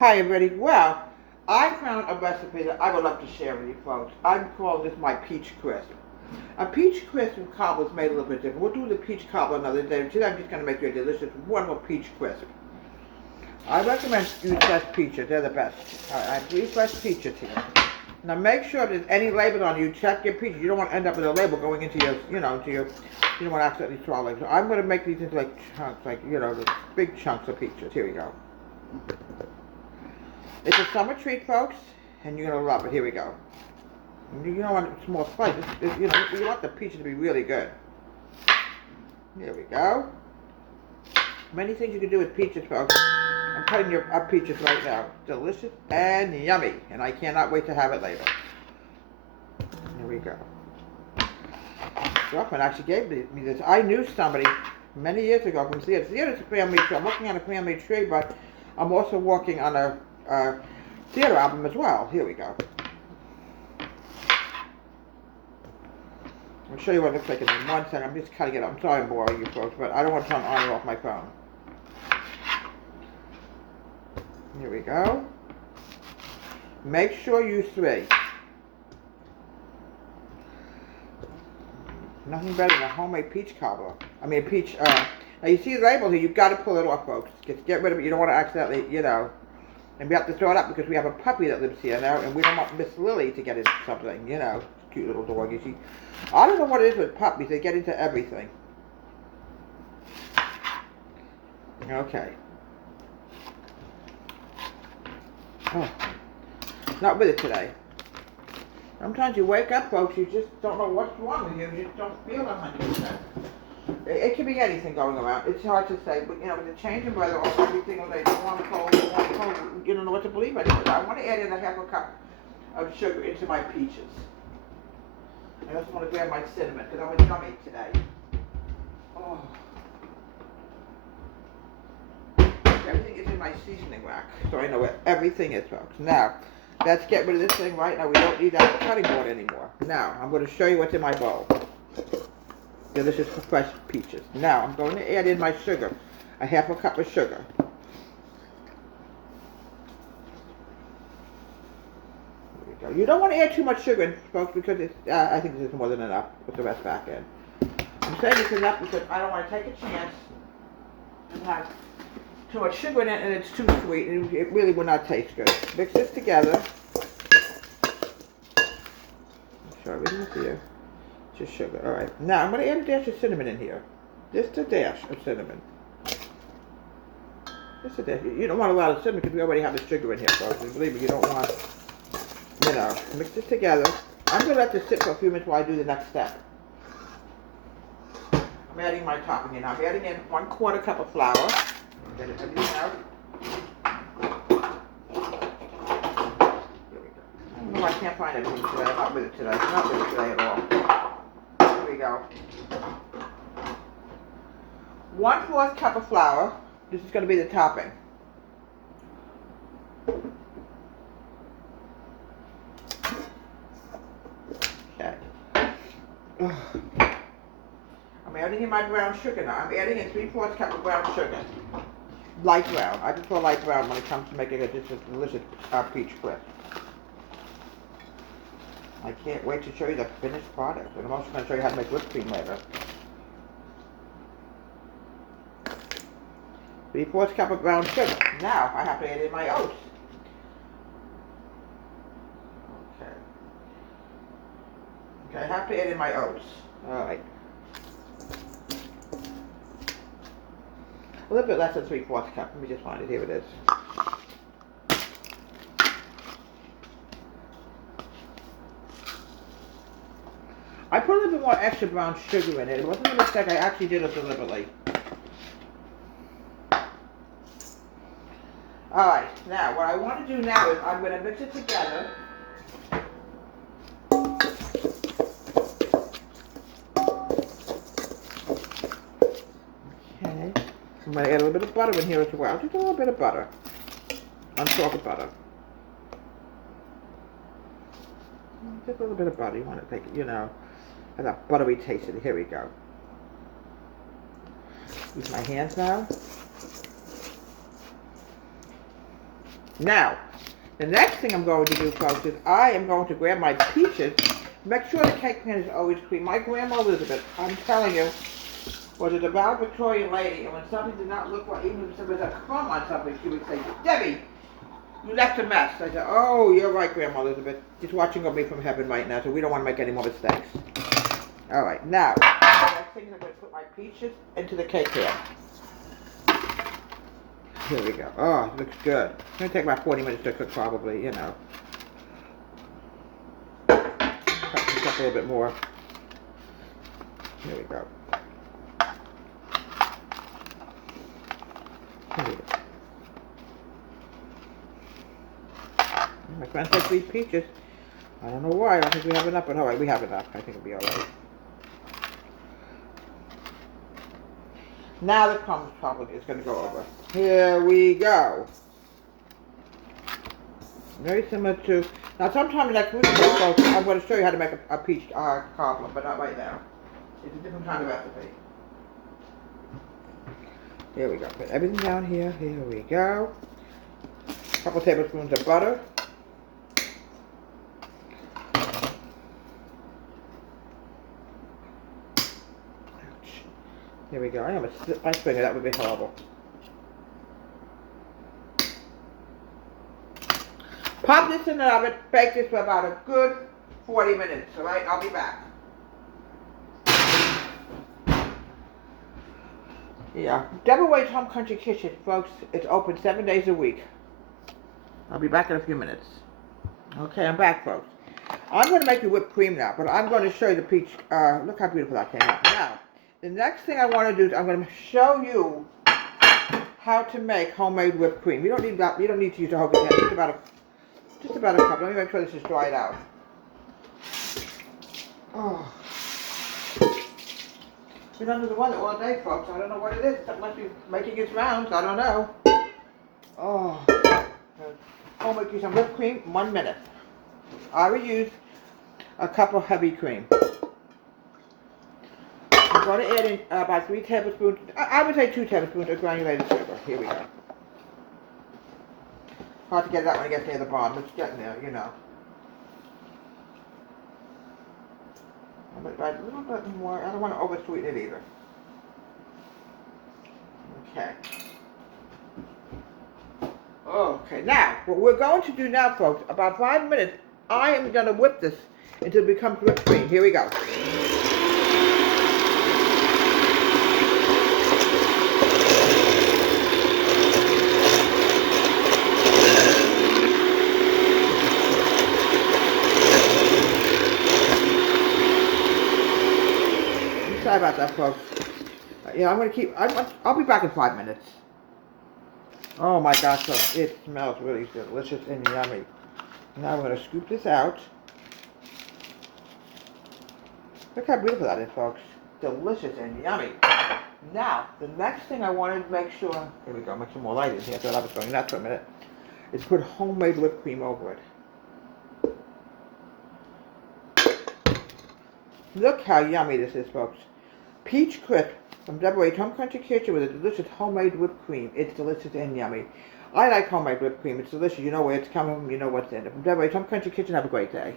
Hi everybody. Well, I found a recipe that I would love to share with you folks. I'm calling this my peach crisp. A peach crisp and cobbler is made a little bit different. We'll do the peach cobbler another day. Today I'm just going to make you a delicious, wonderful peach crisp. I recommend use fresh peaches. They're the best. I have 3 fresh peaches here. Now make sure if there's any label on you, check your peaches. You don't want to end up with a label going into your, you don't want to accidentally throw it. So I'm going to make these into like chunks, the big chunks of peaches. Here we go. It's a summer treat, folks, and you're going to love it. Here we go. You don't want a small slice. You want the peaches to be really good. Here we go. Many things you can do with peaches, folks. I'm cutting up peaches right now. Delicious and yummy, and I cannot wait to have it later. Here we go. Girlfriend actually gave me this. I knew somebody many years ago from theater. Theater's a family tree. I'm working on a family tree, but I'm also working on a theater album as well. Here we go. I'll show you what it looks like in 1 second. I'm just cutting it up. I'm sorry I'm boring you folks, but I don't want to turn on or off my phone. Here we go. Make sure you use 3. Nothing better than a homemade peach cobbler. Peach, now you see the label here, you've got to pull it off, folks. Just get rid of it. You don't want to accidentally, and we have to throw it up because we have a puppy that lives here now, and we don't want Miss Lily to get into something, cute little doggy. I don't know what it is with puppies. They get into everything. Okay. Oh, not with it today. Sometimes you wake up, folks, you just don't know what's wrong with you. You just don't feel 100%. It could be anything going around. It's hard to say, but with the change in weather every single day, warm, cold, you don't know what to believe anymore. I want to add in a half a cup of sugar into my peaches. I also want to grab my cinnamon because I'm a yummy today. Oh. Everything is in my seasoning rack, so I know where everything is, folks. Now, let's get rid of this thing right now. We don't need that cutting board anymore. Now, I'm going to show you what's in my bowl. Delicious fresh peaches. Now, I'm going to add in my sugar. A half a cup of sugar. There we go. You don't want to add too much sugar in, folks, because I think this is more than enough. Put the rest back in. I'm saying it's enough because I don't want to take a chance and have too much sugar in it and it's too sweet and it really will not taste good. Mix this together. I'm sure everything's here. Just sugar. Alright. Now I'm going to add a dash of cinnamon in here. Just a dash of cinnamon. Just a dash. You don't want a lot of cinnamon because we already have the sugar in here, folks. And believe me, you don't want, mix this together. I'm going to let this sit for a few minutes while I do the next step. I'm adding my topping in. I'm adding in 1/4 cup of flour. Get everything out. Oh, I can't find anything today. I'm not with it today. I'm not with it today at all. Here we go. 1/4 cup of flour. This is going to be the topping. Okay. I'm adding in my brown sugar now. I'm adding in 3/4 cup of brown sugar. Light brown. I prefer light brown when it comes to making a delicious peach crisp. I can't wait to show you the finished product. And I'm also going to show you how to make whipped cream later. 3/4 cup of brown sugar. Now I have to add in my oats. Okay, I have to add in my oats. Alright. A little bit less than 3/4 cup. Let me just find it. Here it is. I put a little bit more extra brown sugar in it. It wasn't a mistake. I actually did it deliberately. Alright, now what I want to do now is I'm going to mix it together. Okay. I'm going to add a little bit of butter in here as well. Just a little bit of butter. Unsalted butter. Just a little bit of butter. You want to take it, have that buttery taste in it. Here we go. Use my hands now. Now, the next thing I'm going to do, folks, is I am going to grab my peaches. Make sure the cake pan is always clean. My grandma Elizabeth, I'm telling you, was a devout Victorian lady, and when something did not look right, even if there was a crumb on something, she would say, Debbie, you left a mess. I said, oh, you're right, Grandma Elizabeth. She's watching over me from heaven right now, so we don't want to make any more mistakes. All right, now, the next thing is I'm going to put my peaches into the cake pan. Here we go. Oh, it looks good. It's going to take about 40 minutes to cook, probably, you know. Cut this up a little bit more. Here we go. Here we go. My friend said 3 peaches. I don't know why. I don't think we have enough, but alright, we have enough. I think it'll be alright. Now the crumbs probably is going to go over. Here we go. Very similar to... Now sometime next week, folks, I'm going to show you how to make a peach cobbler, but not right now. It's a different kind of recipe. Here we go. Put everything down here. Here we go. A couple tablespoons of butter. Here we go. I have a finger. That would be horrible. Pop this in the oven. Bake this for about a good 40 minutes. All right? I'll be back. Yeah. Deborah Wade's Home Country Kitchen, folks. It's open 7 days a week. I'll be back in a few minutes. Okay, I'm back, folks. I'm going to make you whipped cream now, but I'm going to show you the peach. Look how beautiful that came out. Now, the next thing I want to do is I'm going to show you how to make homemade whipped cream. You don't need that. You don't need to use a whole container. Just about a cup. Let me make sure this is dried out. Oh. Been under the weather all day, folks. I don't know what it is. It must be making its rounds. I don't know. Oh. Homemade use some whipped cream. 1 minute. I will use a cup of heavy cream. I'm going to add in about 3 tablespoons. I would say 2 tablespoons of granulated sugar. Here we go. Hard to get it out when it gets near the bottom. It's getting there, you know. A little bit more. I don't want to oversweeten it either. Okay. Okay, now, what we're going to do now, folks, about 5 minutes, I am going to whip this until it becomes whipped cream. Here we go. Sorry about that, folks. Yeah, I'm going to keep, I'll be back in 5 minutes. Oh my gosh, folks, it smells really delicious and yummy. Now I'm going to scoop this out. Look how beautiful that is, folks. Delicious and yummy. Now, the next thing I wanted to make sure, here we go, make some more light in here. I thought I was going nuts for a minute. Is put homemade whipped cream over it. Look how yummy this is, folks. Peach crisp from Deborah Wade's Home Country Kitchen with a delicious homemade whipped cream. It's delicious and yummy. I like homemade whipped cream. It's delicious. You know where it's coming from. You know what's in it. From Deborah Wade's Home Country Kitchen, have a great day.